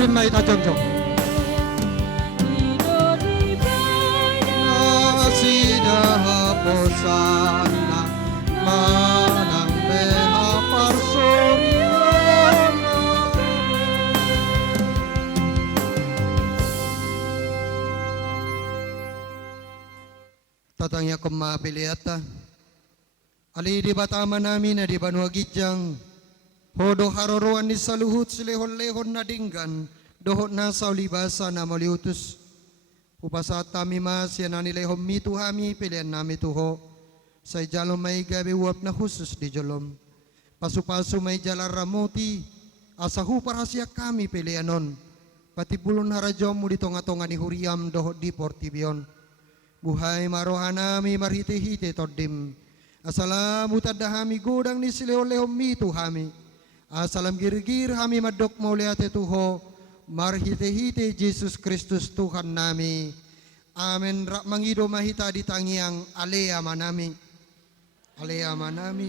Rimma ita jongjong. Nasidah posana manang beha parsoriana. Tatangya kema piliata. Ali di batama namin na di banuagijang hodo haroroan ni saluhut silehon-lehon na dinggan dohot na sa ulibasa na maliutus upasat tami mas yan na nilehom mitu hami pilihan nami tuho sa jalom may gabi uap na husus di jolom pasu-pasu may jalar ramoti asahu parasya kami pilihanon pati bulon harajom mo dito nga tonga ni huriam dohot di portibion buhay marohan nami marhite-hite todim asalamu tadahami godang ni silehon-lehom mitu hami asalam girgir hami madok mauliate tuho marhite-hite Yesus Kristus Tuhan nami amen rak mangido mahita di tangiang alea manami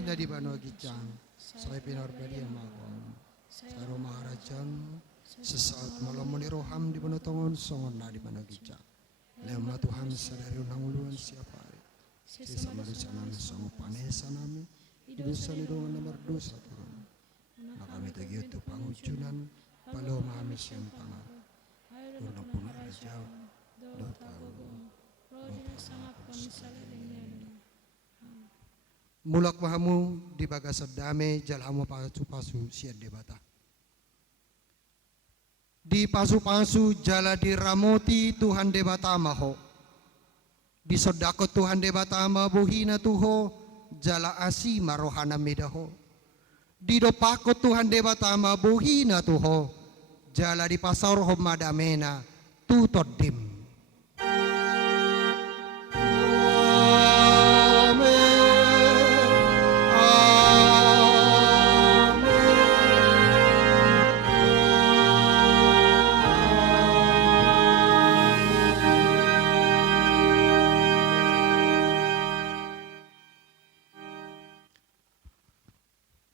na di bano gicang saya pinar badian magon saro maharajan sesaat malam roham di bano tongon songon na di bano gicang lema Tuhan sadari nanguluan siapa sisa manusia nami songo panesa nami dosa ni dongan nomor dosa Tuhan na kami tagiyot tu pangujunan palo mami siyang panga urna puno rajaw do tao mulak mahamu di bagasad dame jalhamu pasu-pasu siya debata di pasu-pasu jala di ramoti Tuhan debata maho di sodako Tuhan debata mabuhina tuho jala asi marohana medaho di dopako Tuhan debata mabuhina tuho jala di pasar homadamena tutodim.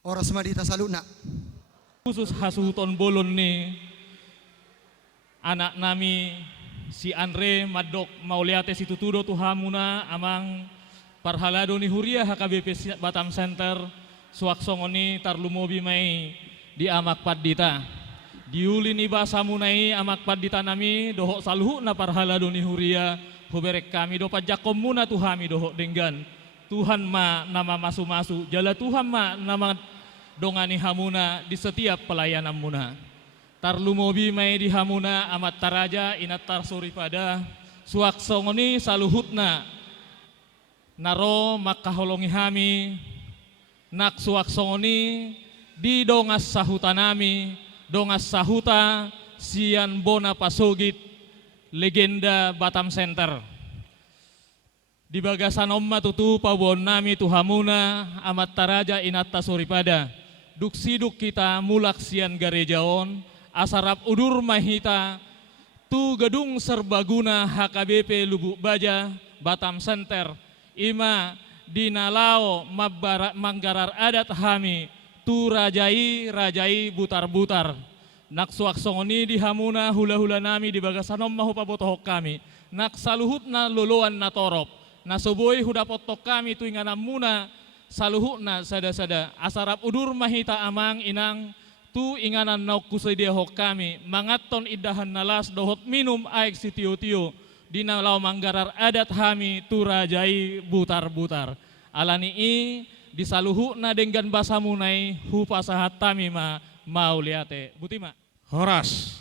Oras madita saluna. Khusus hasuton bolon ni anak nami si Andre Madok Mauliate situtudo tuhamuna amang parhalado ni Huria HKBP Batam Center suaksongoni tarlumobi mai di amak paddita diuli ni basa munai amak paddita nami dohok saluhu na parhalado ni Huria huberek kami do pajakom muna tuhami dohok denggan Tuhan ma nama masu-masu jala Tuhan ma nama dongani hamuna di setiap pelayanan muna tarlumobi mai di hamuna amat taraja inat tarsuri pada suaksongoni saluhutna naro makaholongi hami nak suaksongoni di dongas sahuta nami dongas sahuta sian bona pasogit legenda Batam Center di bagasan omma tutu pawon nami tuhamuna amat taraja inat tasuri pada duk siduk kita mulak sian garejaon asarap udur mahita tu gedung serbaguna HKBP Lubuk Baja Batam Center ima dinalao manggarar adat hami tu rajai butar-butar nak suaksongoni di hamuna hula-hula nami di bagasanom mahu pabotohok kami nak saluhut na loloan na torop na soboy hudapotok kami tu inganam muna saluhutna sada-sada asarap udur mahita amang inang tu inganan nauk kusedia hok kami mangaton idahan nalas dohot minum aik si tio-tio di nalau manggarar adat hami tu rajai butar-butar alani i di saluhutna denggan basa munai hu pasahat tami ma mauliate butima Horas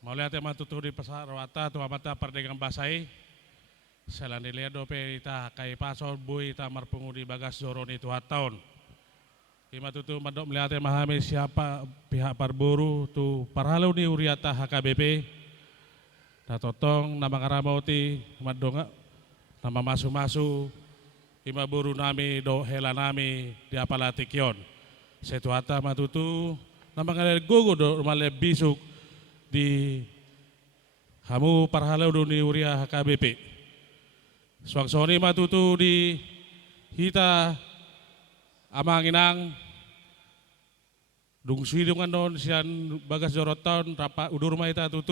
Mauliate matutu di pasar wata tu amata perdagang basai Selandilia dope ita kai pasor bui ita marpungudi bagas zoron itu tahun. Ima tutu madok melihat mahami siapa pihak parburu tu parhalau ni uriata HKBP. Tatotong nama karamauti madonga nama masu-masu ima buru nami do hela nami di apalatikion. Setuata matutu nama ngalir gogo do male bisuk di hamu parhalau do ni uria HKBP. Swangsoni matutu di hita amanginang Dung suidungan don sian bagas joroton rapa udur rumah ita tu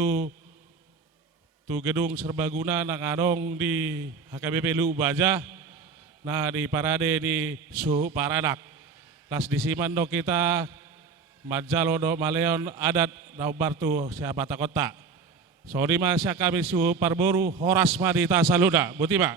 gedung serbaguna nang adong di HKBP Lu Baja. Nah di parade di Su Paradak. Las disiman do kita Majalo do Maleon adat dau bartu siapa kota. Sorry mas kami Su Parboru Horas Madita Saluda. Butima.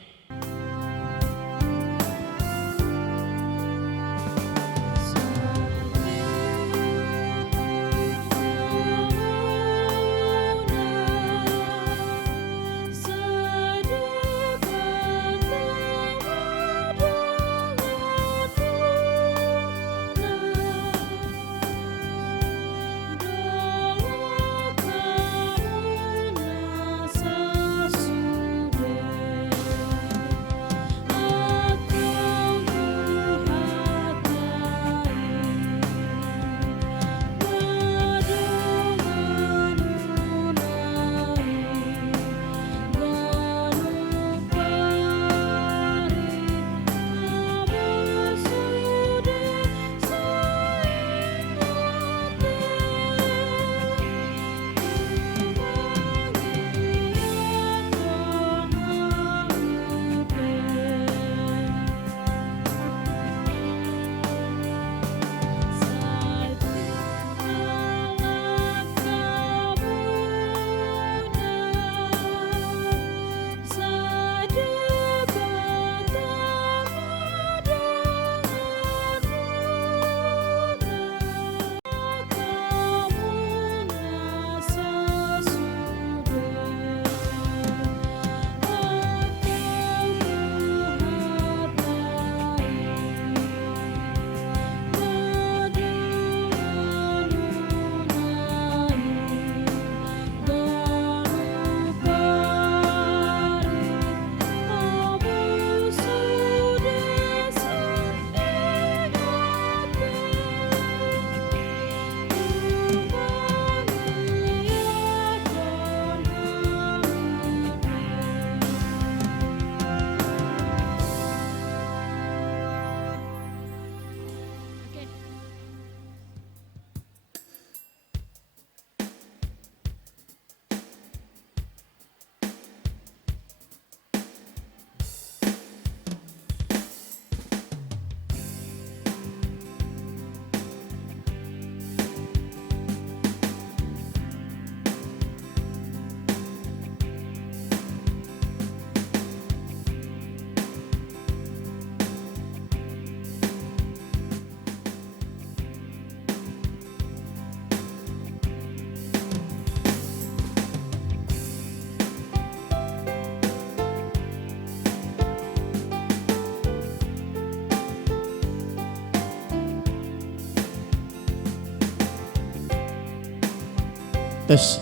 Tes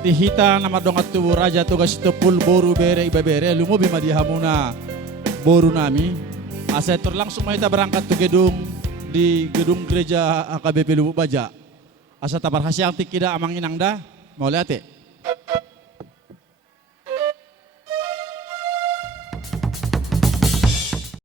tihita nama dongat tu raja tugas itu pul boru bere iba bere lumo bima dihamuna boru nami asetor langsung kita berangkat ke gedung gereja HKBP Lubuk Baja asa tabar hasil tikida amang inangda mau lihat